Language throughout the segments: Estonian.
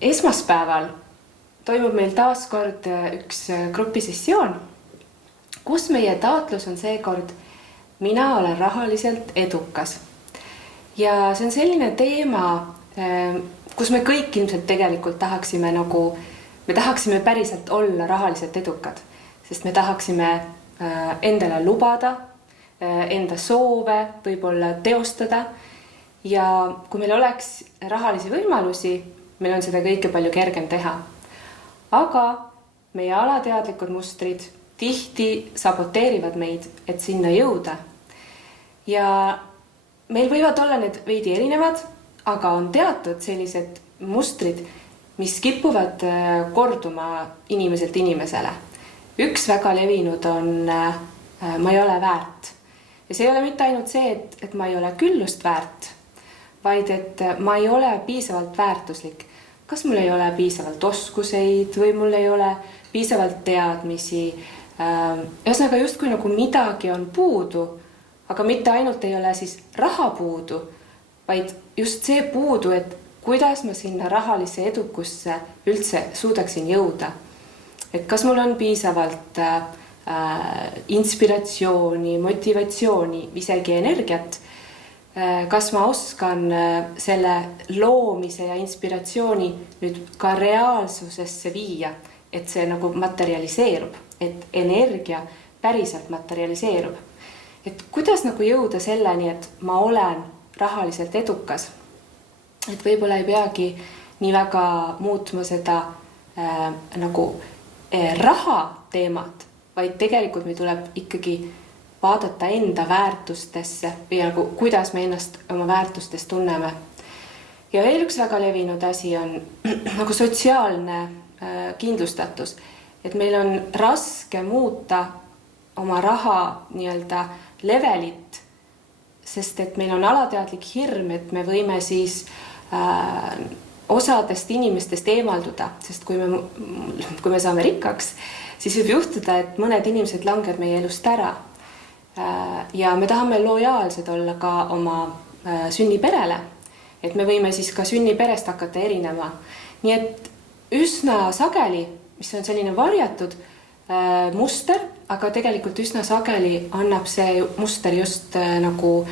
Esmaspäeval toimub meil taas kord üks grupisessioon, kus meie taotlus on seekord mina olen rahaliselt edukas. Ja see on selline teema, kus me kõik ilmselt tegelikult tahaksime päriselt olla rahaliselt edukad, sest me tahaksime endale lubada, enda soove võib-olla teostada ja kui meil oleks rahalisi võimalusi, meil on seda kõike palju kergem teha. Aga meie alateadlikud mustrid tihti saboteerivad meid, et sinna jõuda. Ja meil võivad olla need veidi erinevad, aga on teatud sellised mustrid, mis kipuvad korduma inimeselt inimesele. Üks väga levinud on ma ei ole väärt. Ja see ei ole mitte ainult see, et ma ei ole küllust väärt, vaid et ma ei ole piisavalt väärtuslik. Kas mul ei ole piisavalt oskuseid või mul ei ole piisavalt teadmisi. Ühesõnaga justkui nagu midagi on puudu, aga mitte ainult ei ole siis raha puudu, vaid just see puudu, et kuidas ma sinna rahalise edukusse üldse suudaksin jõuda. Et kas mul on piisavalt inspiratsiooni, motivatsiooni, isegi energiat, kas ma oskan selle loomise ja inspiratsiooni nüüd ka reaalsusesse viia, et see nagu materialiseerub, et energia päriselt materialiseerub. Et kuidas nagu jõuda selleni, et ma olen rahaliselt edukas, et võib-olla ei peagi nii väga muutma seda nagu raha teemat, vaid tegelikult meil tuleb ikkagi vaadata enda väärtustesse või nagu, kuidas me ennast oma väärtustes tunneme. Ja veel üks väga levinud asi on nagu sotsiaalne kindlustatus, et meil on raske muuta oma raha nii-öelda levelit, sest et meil on alateadlik hirm, et me võime siis osadest inimestest eemalduda, sest kui me saame rikkaks, siis võib juhtuda, et mõned inimesed langevad meie elust ära. Ja me tahame lojaalsed olla ka oma sünniperele, et me võime siis ka sünniperest hakata erinema. Nii et üsna sageli, mis on selline varjatud muster, aga tegelikult üsna sageli annab see muster just nagu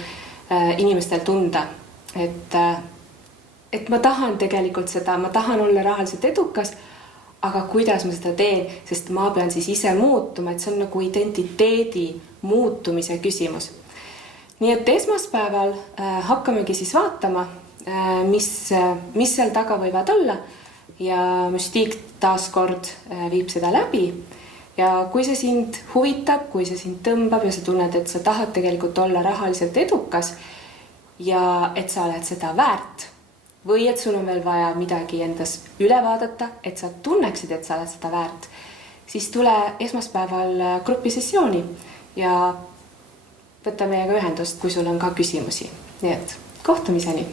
inimestel tunda, et ma tahan tegelikult seda, ma tahan olla rahaliselt edukas, aga kuidas ma seda teen, sest ma pean siis ise muutuma, et see on nagu identiteedi muutumise küsimus. Nii et esmaspäeval hakkamegi siis vaatama, mis seal taga võivad olla ja müstiik taas kord viib seda läbi. Ja kui see sind huvitab, kui see sind tõmbab ja sa tunned, et sa tahad tegelikult olla rahaliselt edukas ja et sa oled seda väärt, või et sul on veel vaja midagi endas üle vaadata, et sa tunneksid, et sa oled seda väärt, siis tule esmaspäeval grupisessiooni ja võta meiega ühendust, kui sul on ka küsimusi. Nii et kohtumiseni!